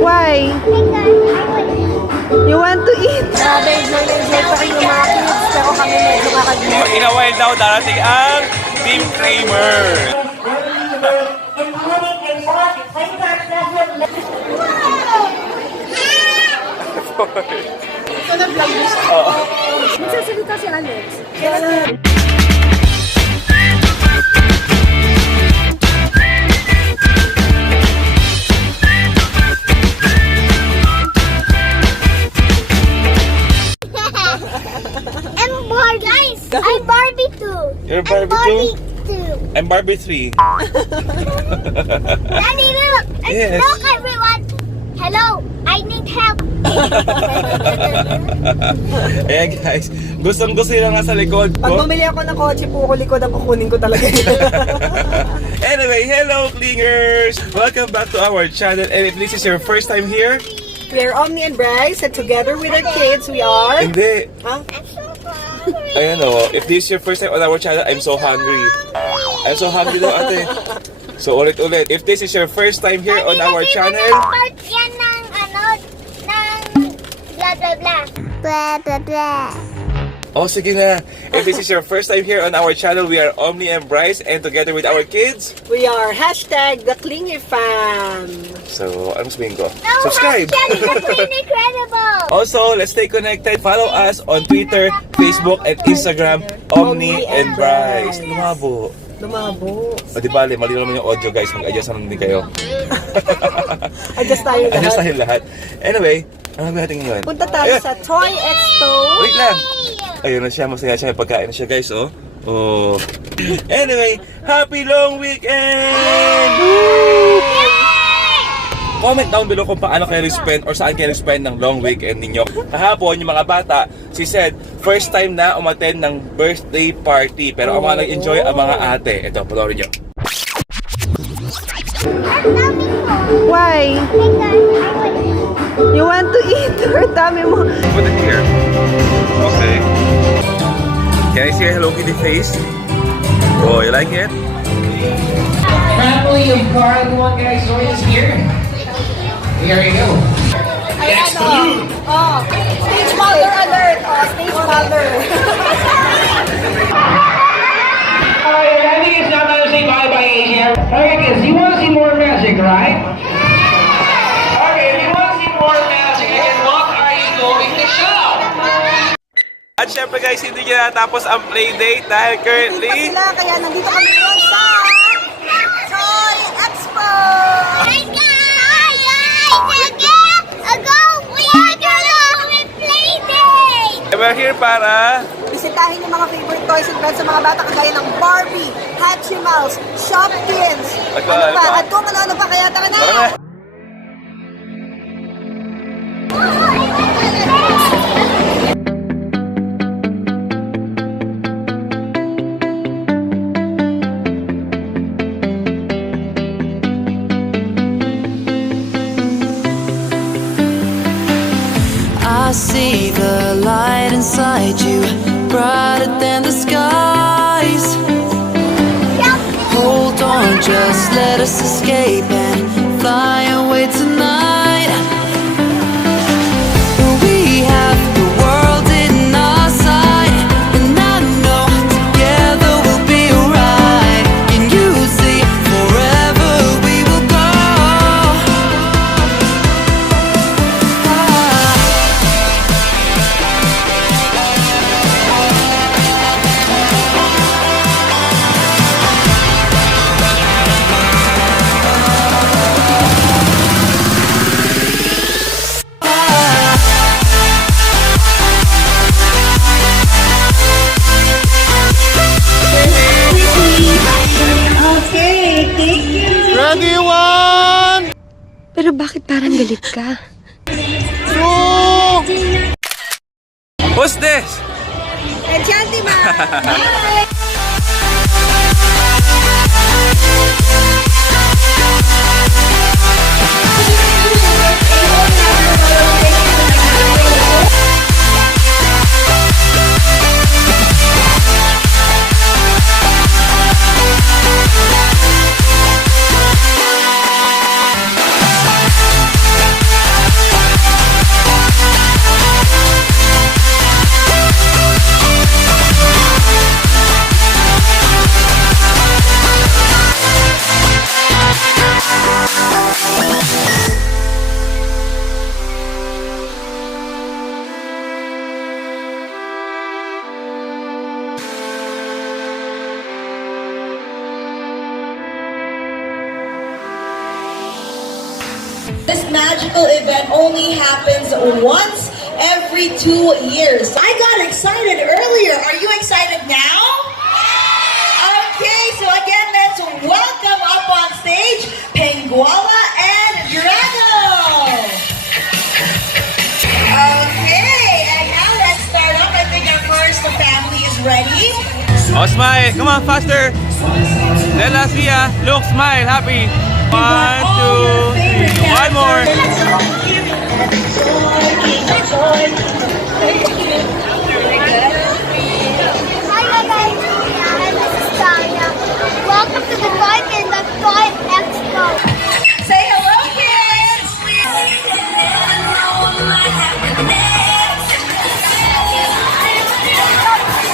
Why? You want to eat? Grabe, enjoy pa rin yung mga kids, pero kami medyo kakagin. In a while daw darating ang Team Kramer. So, nag-vlog mo siya. Magsasalita si Alex. I'm Barbie too. You're Barbie 2? I'm Barbie 3. Daddy, look! Yes. Look, everyone! Hello, I need help. Ayan guys, gustong-gusto nila nga sa likod Pag ko. bumili ako ng kotse, puro likod ang kukunin ko talaga. Anyway, hello Klingers! Welcome back to our channel, and if this is your first time here, We are Omni and Bryce, and together with our kids, we are... hindi. Huh? I'm so hungry. Ayan o, if this is your first time on our channel, I'm so hungry. I'm so hungry daw ate. So ulit-ulit, if this is your first time here on our channel, Part yan ng blah blah blah. Blah blah blah. oh sige na. If this is your first time here on our channel, we are Omni and Bryce, and together with our kids. We are hashtag the Clingy Fam. So, anong sabihin ko? No, Subscribe! That's incredible. Also, let's stay connected. Follow us on Twitter, Facebook, and Instagram, Omni and Bryce. Lumabo. Lumabo. O di bale, mali naman yung audio guys. Mag-adjust naman din kayo. Adjust tayo lahat. Adjust tayo lahat. Anyway, ano ba natin ngayon? Punta tayo sa Toy Expo. Wait lang! Ayun na siya, masaya siya. May pagkain na siya guys, oh. Oh. Anyway, happy long weekend! Woo! Comment down below kung paano kayo spend or saan kayo spend ng long weekend ninyo. Kahapon, yung mga bata, si said, first time na umattend ng birthday party. Pero ang mga nag-enjoy, ang mga ate. Ito, panoorin nyo. Why? You want to eat? Or dami mo. Put it here. Okay. Can I see your Hello Kitty face? Oh, you like it? Family of Carl, one guys join us here. Here you go. Ay, ano? Oh, stage mother alert. Oh, stage mother. Alright, I think it's not time to say bye-bye here. Okay, kids, you want to see more magic, right? Okay, if you want to see more magic, again, what are you going to show? At syempre guys, hindi niya natapos ang playdate dahil currently... Sila, kaya nandito kami ngayon sa Toy Expo. Hey guys! We are gonna play day. We're here para... Bisitahin yung mga favorite toys and brands sa mga bata kagaya ng Barbie, Hatchimals, Shopkins, Ano ano pa? pa, at kung ano-ano pa, kaya tara na! Tara na! I see the light inside you, brighter than the skies. Hold on, just let us escape and fly away tonight. We have the world in our sight, and I know together we'll be alright. Can you see forever we will go? Pero bakit parang galit ka? Who's this? Enchantima! magical event only happens once every 2 years. I got excited earlier. Are you excited now? Okay, so again, let's welcome up on stage Penguala and Drago. Okay, and now let's start off. I think our first family is ready. Oh, smile. Come on, faster. Della, Sia. Look, smile. Happy. 1, 2, 3. One more. Hi guys, this is Tanya. Welcome to the Toy in the Toy Expo. Say hello, kids.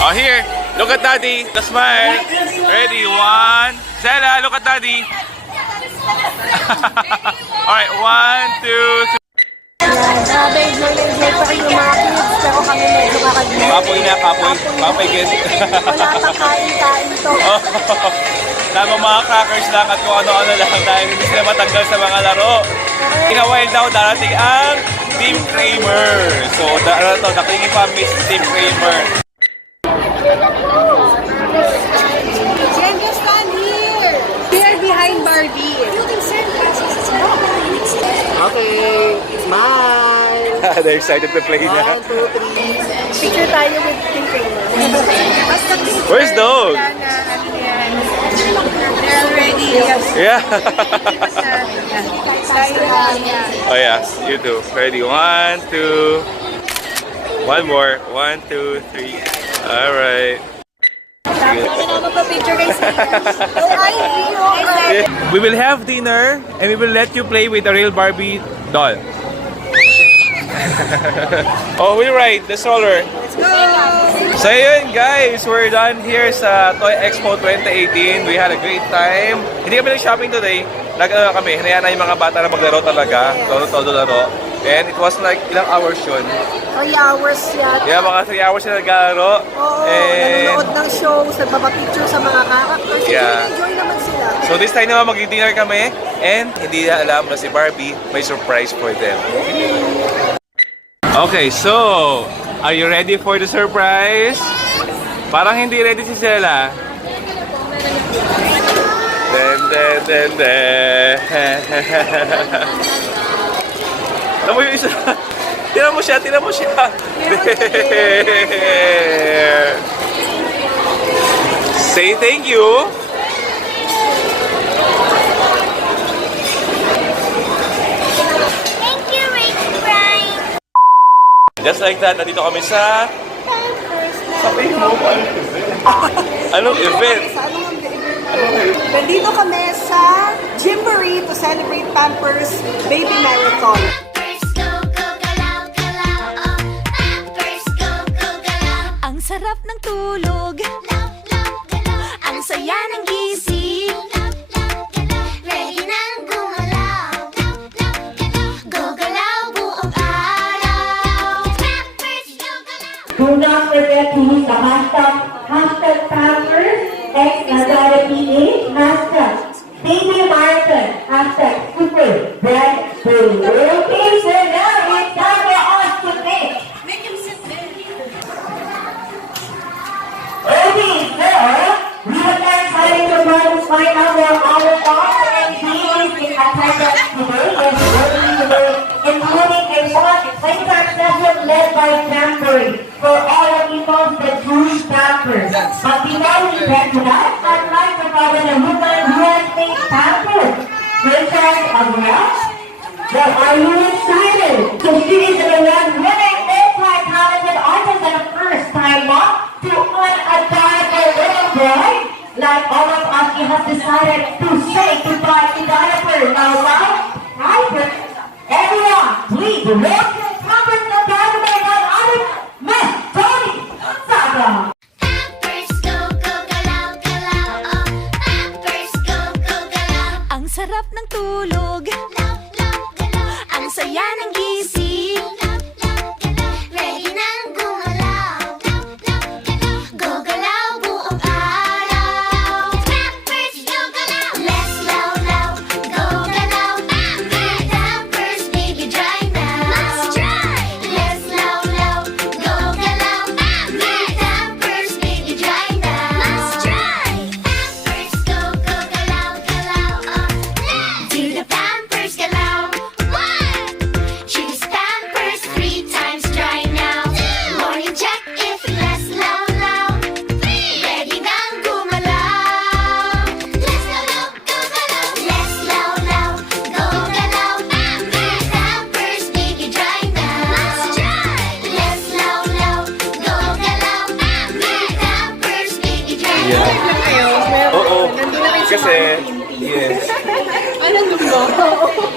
Oh, here. Look at Daddy. The smile. Ready. 1. Zella, look at Daddy. Alright, 1, 2, 3. Grabe, enjoy pa rin yung mga kids, pero kami medyo kakagin. Kapoy na, kapoy. Kapoy, guys. Wala pang kain-kain to. Tamang mga crackers lang at kung ano-ano lang dahil hindi sila matanggal sa mga laro. In a while daw, darating ang Team Kramer. So, nakilingi pa Miss Team Kramer. Jen, just stand here. We are behind Barbie. Okay, smile. They're excited to play na. 1, 2, 3. Picture tayo with King Kramer. Basta picture. Where's Dog? They're already. Yeah. Yeah. Oh yeah, you too. Ready? 1, 2. One more. 1, 2, 3. Alright. Picture guys. We will have dinner and we will let you play with the real Barbie doll. Oh, we ride the stroller. So yun guys, we're done here sa Toy Expo 2018. We had a great time. Hindi kami nag-shopping today. Kami, hinayaan na yung mga bata na maglaro talaga. Todo laro. And it was like ilang hours yun. 3 hours yan. Yeah, mga 3 hours sila naglaro. Oo, nanonood ng shows, nagpapapicture sa mga characters. Yeah. Enjoy naman sila. So this time naman mag-dinner kami and hindi na alam na si Barbie may surprise for them. Okay, so are you ready for the surprise? Parang hindi ready si Stella. Den. Alam mo yung isa? Tira mo siya. There. Say thank you. Thank you, Rich Brian. Just like that, nandito kami sa... Sabihin mo ko, anong event? Nandito kami sa Gymboree to celebrate Pampers Baby Marathon. Pampers, go, go, galaw, galaw, oh. Pampers, go, go, galaw. Ang sarap ng tulog, Galaw, galaw, galaw. ang saya ng gising. Galaw, galaw, galaw. Ready nang gumalaw. Galaw, galaw, galaw. Go, galaw, buong araw. Pampers, go, galaw. Do not forget to use the hashtag Pampers, X Lazada PH, hashtag Baby Marathon, hashtag Super Red Bull. Okay, so now it's time for us to make. Okay, so we would like excited to find out where our thoughts and feelings in attendance today is working today, including a fun playtime session led by Jamboree for all the people that choose Pampers. But before we get to that, I'd like to cover the woman who has made Pampers. Playtime as well. Well, are you excited? So she is an award-winning, multi-talented artist and a first-time mom to an adorable little boy. Like all of us, she has decided to say goodbye to diaper. Now, diaper. Everyone, please welcome Pampers the diaper and other Miss Tony Saga. Pampers, go, go, galaw, galaw, oh. Pampers, go, go, galaw. Ang sarap ng tulog, Galaw, galaw, galaw. ang saya ng gising. Galaw, galaw, galaw. Ready nang gumalaw. Galaw, galaw, galaw. Go, galaw, buong araw. Pampers, go, galaw. Let's low, low. Go, galaw. Pampers, baby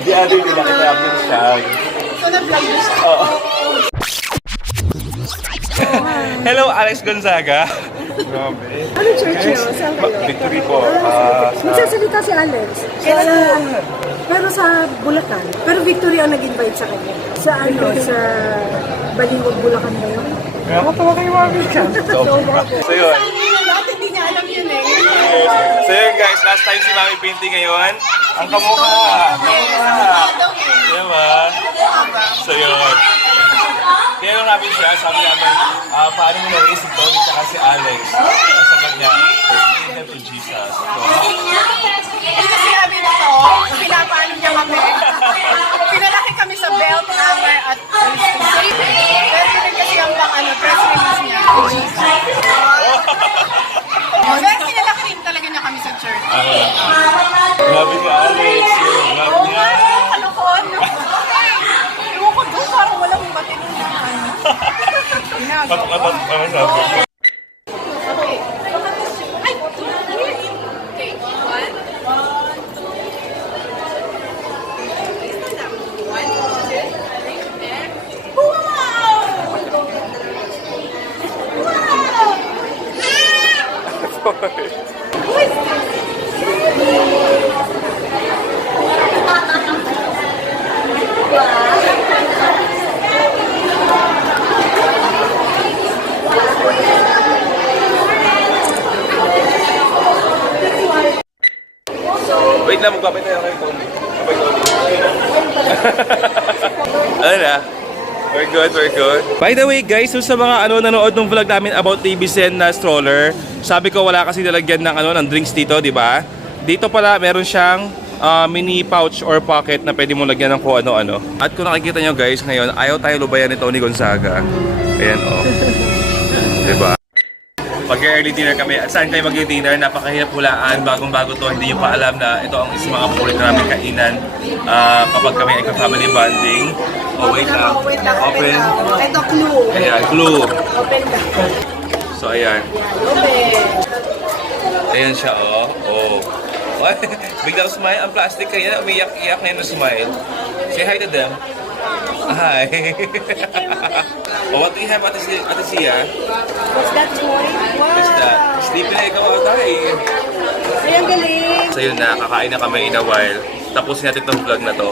The other day, nakita namin siya. So, na-vlog mo siya. Oo. Hello, Alex Gonzaga. Grabe. Ano church yun? Saan kayo? Victory po. Magsasalita si Alex. Pero sa Bulacan. Pero Victory ang nag-invite sa kanya. Sa ano? Sa Baliwag, Bulacan ba yun? Kaya ko tawa kayo, mami. So yun. Lahat hindi niya alam yun eh. So yun guys, last time si Mami Pinti ngayon. Ang kamukha. Diba? So yun. Kaya nung namin siya, sabi namin, paano mo na-raise si Tony tsaka si Alex? Sabi niya, lead them to Jesus. So, Hindi kasi namin ito, pinapaano niya kami. Pinalaki kami sa belt hammer at Pero yun kasi ang pang ano, press release niya. Pero pinalaki rin talaga niya kami sa church. grabe ka Alex. Yun, grabe niya. Kalokohan no? Ewan ko doon, parang walang matinong na ano. Patok-patok kami sabi. Wait lang, magpapit tayo kay Tony. Kapag Tony. Ano na? We're good, we're good. By the way guys, so sa mga nanood ng vlog namin about TVCen na stroller, sabi ko wala kasi nilagyan ng ng drinks dito, di ba? Dito pala meron siyang mini pouch or pocket na pwede mo lagyan ng kung ano-ano. At kung nakikita nyo guys, ngayon ayaw tayo lubayan ni Tony Gonzaga. Ayan oh. Diba? Mag-early dinner kami. At saan kayo mag-dinner? Napakahirap hulaan. Bagong-bago to. Hindi nyo pa alam na ito ang isang mga paborito namin kainan kapag kami ay family bonding. Oh, wait lang. Open. Ito, clue. Ayan, clue. Open ka. So, ayan. Open. Ayan siya, oh. Oh. Biglang smile. Ang plastic kanina. Umiyak-iyak na yun na smile. Say hi to them. Hi. Oh, what do you have, Ate Sia? What's that toy? Wow. What's that? Sleepy na ikaw ata eh. Ay, ang galing. So yun na, kakain na kami in a while. Tapusin natin itong vlog na to.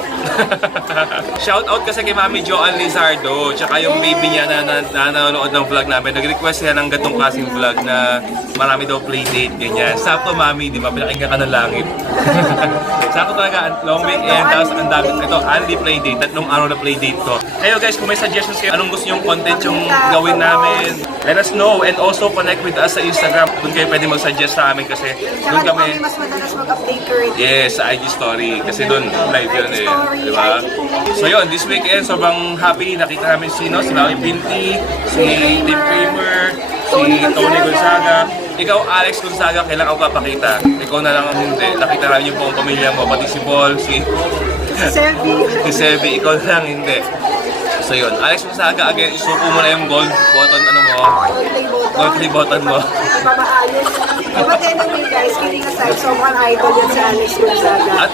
Shout out kasi kay Mami Joanne Lizardo, tsaka yung baby niya na nanonood ng vlog namin. Nag-request siya ng ganitong klaseng vlog na marami daw playdate, ganyan. Sakto Mami, di ba? Pinakinggan ka ng langit. Sakto talaga, long weekend, tapos ang dami. Ito, Andy playdate, 3 araw na playdate to. Kayo guys, kung may suggestions kayo, anong gusto yung content yung gawin namin, let us know. And also connect with us sa Instagram. Doon kayo pwede mag-suggest sa amin kasi doon Saka kami. mas madalas mag-update current. Yes, sa IG story. Kasi doon, live yun eh. Di ba? So yun, this weekend, sobrang happy. Nakita namin si Mami Pinti, si Tim Kramer, si Tony Gonzaga. Ikaw, Alex Gonzaga, kailan ako papakita? Ikaw na lang ang hindi. Nakita namin yung buong pamilya mo, pati si Paul, si Sebi, ikaw na lang hindi. So yun, Alex Gonzaga, again, isuko mo na yung gold button, gold play button mo. Papaayos. But anyway guys, kidding aside, sobrang idol yan si Alex Gonzaga. At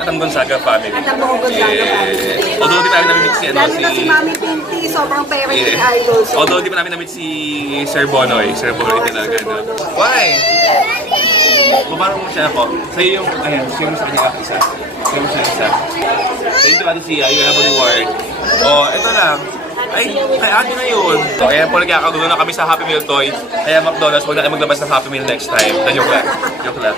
ang Gonzaga family. At ang buong Gonzaga family. Although di pa namin na-meet si Lalo na si Mami Pinti, sobrang parenting idol. So, Although di pa namin na-meet si Sir Bonoy. Sir Bonoy talaga. No? Why? Bumarong mo siya ako. Sa'yo yung, sa'yo mo sa kanya isa. Sa'yo mo sa isa. Sa'yo ito ano siya, you have a reward. Oh, ito lang. Ay, kay ate na yun. So, ayan po, nagkakagulo na kami sa Happy Meal toy. Kaya McDonald's, huwag na kayo maglabas ng Happy Meal next time. Joke lang. Joke lang.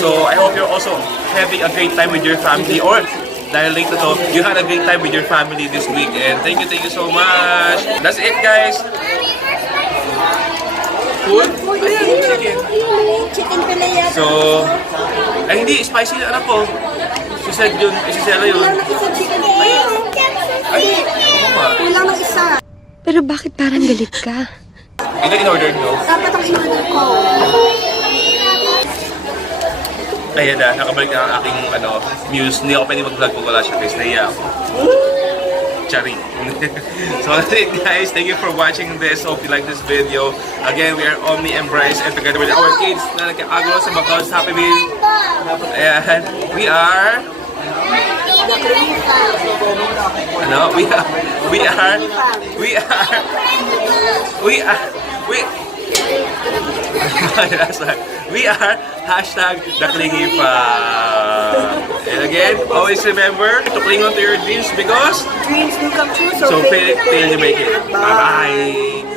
So, I hope you're also having a great time with your family or dahil late na to, you had a great time with your family this week. And thank you so much. That's it, guys. Food? Chicken. chicken palaya. So, ay hindi, spicy na anak ko. Si Sed yun, si Sela yun. Kulang ng isang chicken palaya. Ay, oo nga. Kulang ng isa. Pero bakit parang galit ka? Ito in-order nyo. Dapat ang in-order ko. Ayan na, nakabalik na ang aking muse. Hindi ako pwede mag-vlog kung wala siya guys, nahiya ako. Chari. So that's it guys, thank you for watching this. Hope you like this video. Again, we are Omni and Bryce and together with our kids na nagkakagro sa McDonald's Happy Meal. Ayan, we are Ano? We are we are hashtag the clingy fam. And again, always remember to cling on to your dreams because Dreams do come true, so fail till you make it. Bye bye.